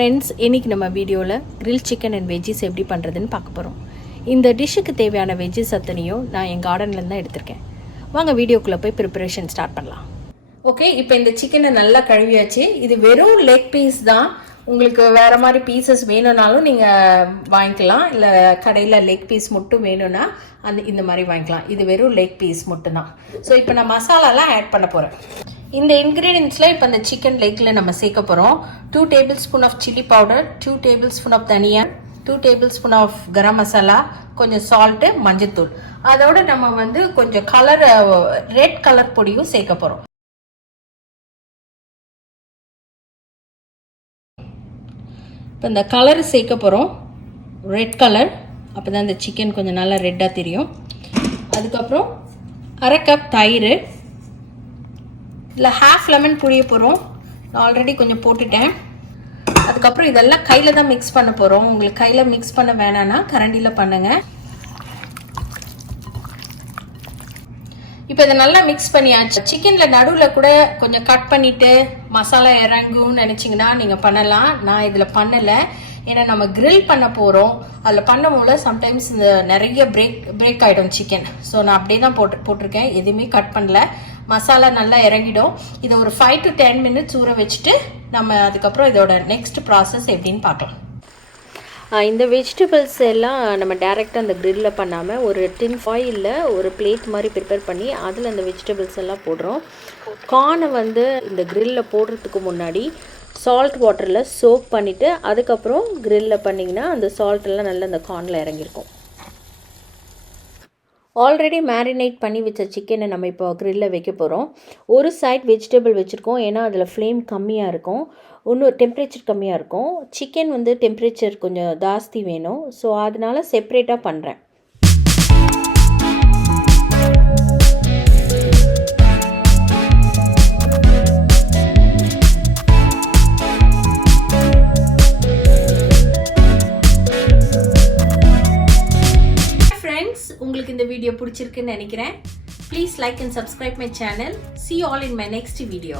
Friends, இன்றைக்கி நம்ம வீடியோவில் கிரில் சிக்கன் அண்ட் வெஜ்ஜிஸ் எப்படி பண்ணுறதுன்னு பார்க்க போகிறோம். இந்த டிஷ்ஷுக்கு தேவையான வெஜ்ஜிஸ் அத்தனையும் நான் என் கார்டன்லேருந்து தான் எடுத்திருக்கேன். வாங்க வீடியோக்குள்ளே போய் ப்ரிப்பரேஷன் ஸ்டார்ட் பண்ணலாம். ஓகே, இப்போ இந்த சிக்கனை நல்லா கழுவியாச்சு. இது வெறும் லெக் பீஸ் தான். உங்களுக்கு வேறு மாதிரி பீசஸ் வேணும்னாலும் நீங்கள் வாங்கிக்கலாம். இல்லை கடையில் லெக் பீஸ் மட்டும் வேணும்னா இந்த மாதிரி வாங்கிக்கலாம். இது வெறும் லெக் பீஸ் மட்டும்தான். ஸோ இப்போ நான் மசாலாலாம் ஆட் பண்ண போகிறேன். இந்த இன்க்ரீடியன்ஸில் இப்போ இந்த சிக்கன் லெக்கில் நம்ம சேர்க்க போகிறோம் 2 tablespoon of chilli powder, 2 tablespoon of தனியா, 2 டேபிள்ஸ்பூன் ஆஃப் கரம் மசாலா, கொஞ்சம் சால்ட்டு, மஞ்சத்தூள். அதோடு நம்ம கொஞ்சம் கலர் ரெட் கலர் பொடியும் சேர்க்க போகிறோம். இப்போ இந்த கலர் சேர்க்க போகிறோம், ரெட் கலர். அப்போ தான் இந்த சிக்கன் கொஞ்சம் நல்லா ரெட்டாக தெரியும். அதுக்கப்புறம் 1/2 கப் தயிர், இல்லை ஹாஃப் லெமன் புழிய போகிறோம். நான் ஆல்ரெடி கொஞ்சம் போட்டுட்டேன். அதுக்கப்புறம் இதெல்லாம் கையில் தான் மிக்ஸ் பண்ண போகிறோம். உங்களுக்கு கையில் மிக்ஸ் பண்ண வேணான்னா கரண்டியில் பண்ணுங்கள். இப்போ இதை நல்லா மிக்ஸ் பண்ணியாச்சு. சிக்கனில் நடுவில் கூட கொஞ்சம் கட் பண்ணிவிட்டு மசாலா இறங்கும்னு நினச்சிங்கன்னா நீங்கள் பண்ணலாம். நான் இதில் பண்ணலை, ஏன்னா நம்ம கிரில் பண்ண போகிறோம். அதில் பண்ணும்போது சம்டைம்ஸ் இந்த நிறைய பிரேக் ஆகிடும் சிக்கன். ஸோ நான் அப்படியே தான் போட்டிருக்கேன், எதுவுமே கட் பண்ணல. மசாலா நல்லா இறங்கிடும். இதை ஒரு 5 to 10 minutes ஊற வச்சுட்டு நம்ம அதுக்கப்புறம் இதோட நெக்ஸ்ட் ப்ராசஸ் எப்படின்னு பார்க்கலாம். இந்த வெஜிடபிள்ஸ் எல்லாம் நம்ம டேரெக்டாக அந்த கிரில்லில் பண்ணாமல் ஒரு டின் ஃபாயிலில் ஒரு பிளேட் மாதிரி ப்ரிப்பேர் பண்ணி அதில் அந்த வெஜிடபிள்ஸ் எல்லாம் போடுறோம். கார்னை இந்த கிரில்லில் போடுறதுக்கு முன்னாடி சால்ட் வாட்டரில் சோக் பண்ணிவிட்டு அதுக்கப்புறம் கிரில்லில் பண்ணிங்கன்னா அந்த சால்ட்டெல்லாம் நல்லா அந்த கார்னில் இறங்கியிருக்கும். ஆல்ரெடி மேரினேட் பண்ணி வச்ச சிக்கனை நம்ம இப்போ கிரில்லில் வைக்க போகிறோம். ஒரு சைட் வெஜிடபிள் வச்சுருக்கோம், ஏன்னா அதில் ஃப்ளேம் கம்மியாக இருக்கும், இன்னும் டெம்பரேச்சர் கம்மியாக இருக்கும். சிக்கன் டெம்பரேச்சர் கொஞ்சம் ஜாஸ்தி வேணும். ஸோ அதனால் செப்ரேட்டாக பண்ணுறேன். உங்களுக்கு இந்த வீடியோ பிடிச்சிருக்குன்னு நினைக்கிறேன். Please like and subscribe my channel. See you all in my next video.